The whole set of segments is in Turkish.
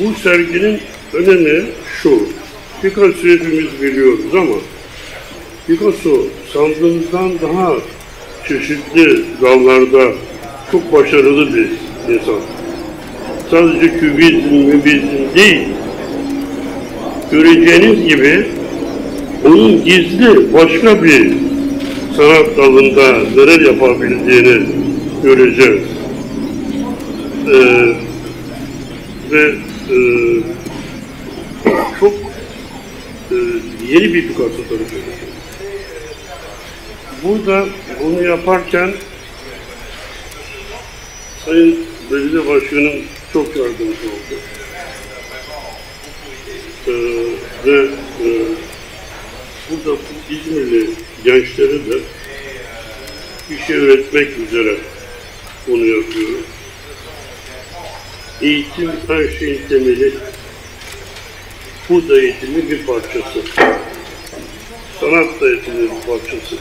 Bu serginin önemi şu, Picasso'yu hepimiz biliyoruz ama Picasso sandığımızdan daha çeşitli dallarda çok başarılı bir insan. Sadece kübizm, mübizm değil, göreceğiniz gibi onun gizli başka bir sanat dalında neler yapabildiğini göreceğiz. Ve çok yeni bir Picasso tanışıyoruz. Burada bunu yaparken Sayın Belediye Başkanım çok yardımcı oldu. Ve burada İzmirli gençlere de bir şey öğretmek üzere bunu yapıyoruz. Eğitim her şeyin temeli. Bu da eğitimin bir parçası. Sanat da eğitimin bir parçası.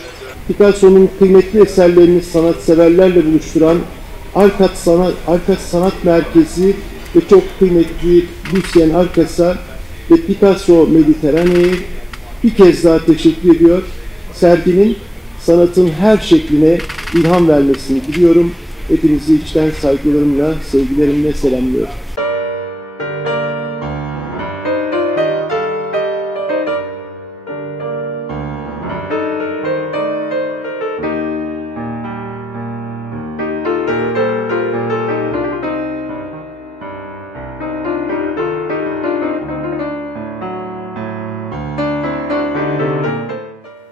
Picasso'nun kıymetli eserlerini sanatseverlerle buluşturan Arkat Sanat Merkezi ve çok kıymetli Lucien Arcas'a ve Picasso Mediterrane'ye bir kez daha teşekkür ediyor. Serginin sanatın her şekline ilham vermesini diliyorum. Hepinizi içten saygılarımla, sevgilerimle selamlıyorum.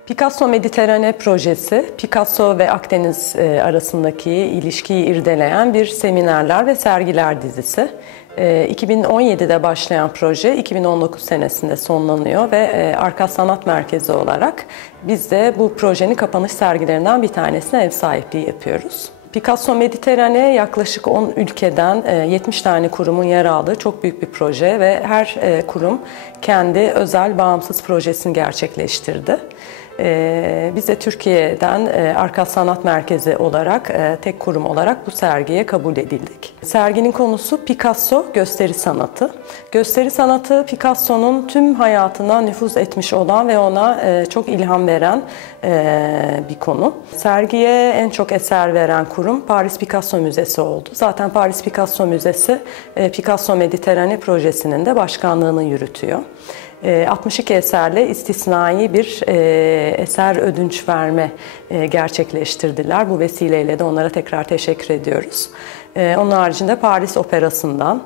Picasso Mediterrane projesi, Picasso ve Akdeniz arasındaki ilişkiyi irdeleyen bir seminerler ve sergiler dizisi. 2017'de başlayan proje 2019 senesinde sonlanıyor ve Arkas Sanat Merkezi olarak biz de bu projenin kapanış sergilerinden bir tanesine ev sahipliği yapıyoruz. Picasso Mediterrane yaklaşık 10 ülkeden 70 tane kurumun yer aldığı çok büyük bir proje ve her kurum kendi özel bağımsız projesini gerçekleştirdi. Biz de Türkiye'den Arkas Sanat Merkezi olarak, tek kurum olarak bu sergiye kabul edildik. Serginin konusu Picasso gösteri sanatı. Gösteri sanatı Picasso'nun tüm hayatına nüfuz etmiş olan ve ona çok ilham veren bir konu. Sergiye en çok eser veren kurum Paris Picasso Müzesi oldu. Zaten Paris Picasso Müzesi Picasso Mediterrane projesinin de başkanlığını yürütüyor. 62 eserle istisnai bir eser ödünç verme gerçekleştirdiler. Bu vesileyle de onlara tekrar teşekkür ediyoruz. Onun haricinde Paris Operası'ndan,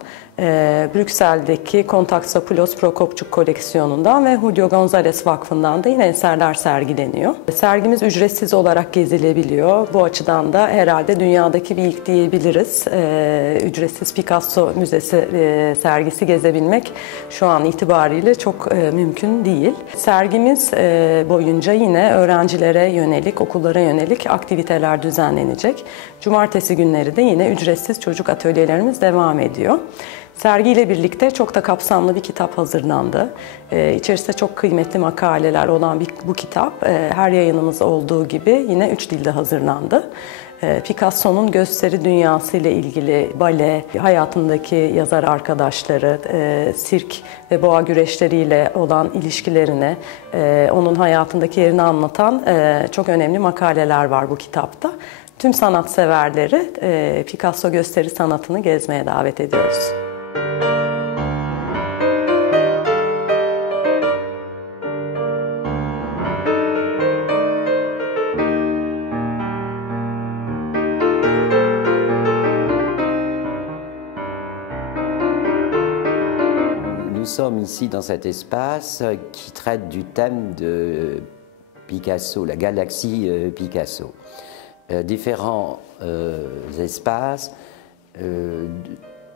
Brüksel'deki Kontaksopoulos Prokopçuk koleksiyonundan ve Julio González Vakfı'ndan da yine eserler sergileniyor. Sergimiz ücretsiz olarak gezilebiliyor. Bu açıdan da herhalde dünyadaki bir ilk diyebiliriz. Ücretsiz Picasso Müzesi sergisi gezebilmek şu an itibariyle çok mümkün değil. Sergimiz boyunca yine öğrencilere yönelik, okullara yönelik aktiviteler düzenlenecek. Cumartesi günleri de yine ücretsiz çocuk atölyelerimiz devam ediyor. Sergiyle birlikte çok da kapsamlı bir kitap hazırlandı. İçerisinde çok kıymetli makaleler olan bu kitap her yayınımız olduğu gibi yine 3 dilde hazırlandı. Picasso'nun gösteri dünyası ile ilgili bale, hayatındaki yazar arkadaşları, sirk ve boğa güreşleriyle olan ilişkilerini, onun hayatındaki yerini anlatan çok önemli makaleler var bu kitapta. Tüm sanatseverleri Picasso gösteri sanatını gezmeye davet ediyoruz. Nous sommes ici dans cet espace qui traite du thème de Picasso, la galaxie Picasso. Différents espaces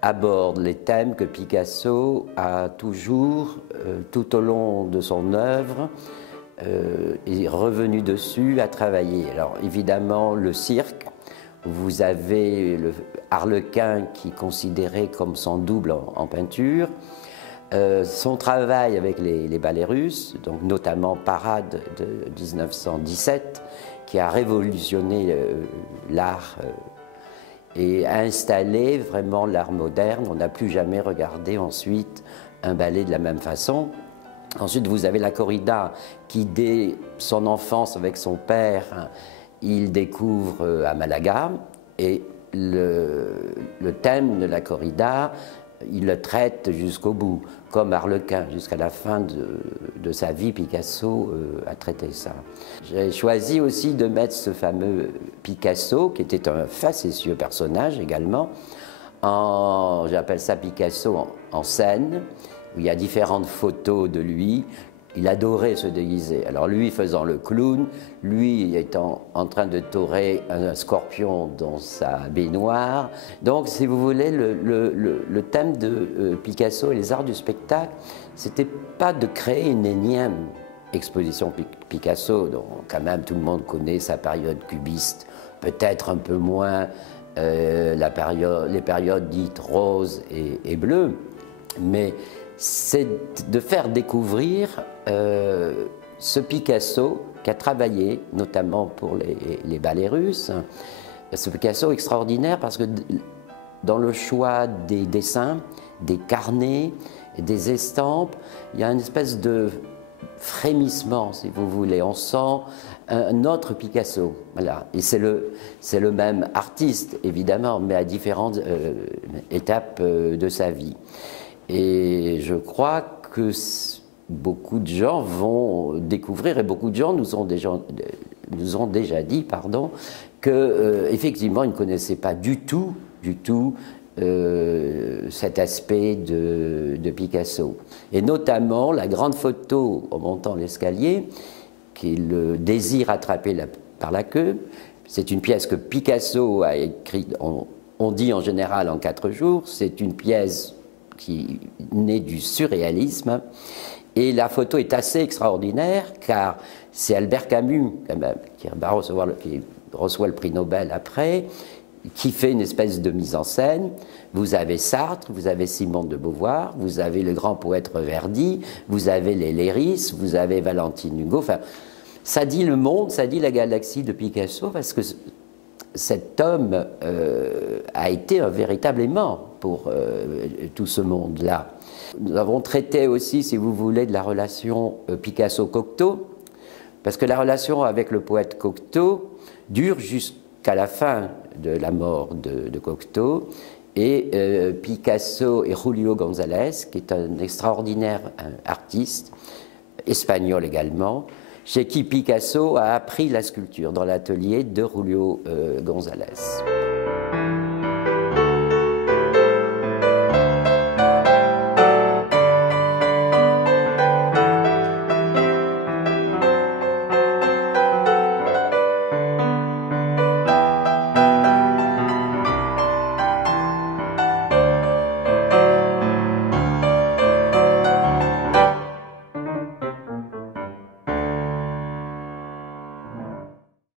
abordent les thèmes que Picasso a toujours, tout au long de son œuvre, est revenu dessus à travailler. Alors évidemment le cirque, vous avez le Harlequin qui est considéré comme son double en peinture. Son travail avec les ballets russes, donc notamment Parade de 1917, qui a révolutionné l'art et a installé vraiment l'art moderne. On n'a plus jamais regardé ensuite un ballet de la même façon. Ensuite, vous avez la corrida qui, dès son enfance avec son père, il découvre à Malaga, et le thème de la corrida, il le traite jusqu'au bout, comme Harlequin, jusqu'à la fin de sa vie, Picasso a traité ça. J'ai choisi aussi de mettre ce fameux Picasso, qui était un facétieux personnage également, j'appelle ça Picasso en scène, où il y a différentes photos de lui. Il adorait se déguiser. Alors lui faisant le clown, lui étant en train de torer un scorpion dans sa baignoire. Donc si vous voulez, le thème de Picasso et les arts du spectacle, c'était pas de créer une énième exposition Picasso, dont quand même tout le monde connaît sa période cubiste, peut-être un peu moins les périodes dites roses et bleues, mais c'est de faire découvrir ce Picasso qui a travaillé notamment pour les ballets russes. Ce Picasso extraordinaire parce que dans le choix des dessins, des carnets, des estampes, il y a une espèce de frémissement, si vous voulez. On sent un autre Picasso. Voilà. Et c'est le même artiste, évidemment, mais à différentes étapes de sa vie. Et je crois que beaucoup de gens vont découvrir, et beaucoup de gens nous ont déjà dit, qu'effectivement, ils ne connaissaient pas du tout cet aspect de Picasso. Et notamment la grande photo en montant l'escalier, qui est le désir attrapé par la queue. C'est une pièce que Picasso a écrite, on dit en général en 4 jours. C'est une pièce qui naît du surréalisme. Et la photo est assez extraordinaire, car c'est Albert Camus, quand même, qui reçoit le prix Nobel après, qui fait une espèce de mise en scène. Vous avez Sartre, vous avez Simone de Beauvoir, vous avez le grand poète Verdi, vous avez les Léris, vous avez Valentine Hugo. Enfin, ça dit le monde, ça dit la galaxie de Picasso, parce que cet homme a été un véritable aimant pour tout ce monde-là. Nous avons traité aussi, si vous voulez, de la relation Picasso-Cocteau, parce que la relation avec le poète Cocteau dure jusqu'à la fin de la mort de Cocteau, et Picasso et Julio González, qui est un extraordinaire artiste, espagnol également, chez qui Picasso a appris la sculpture dans l'atelier de Julio González.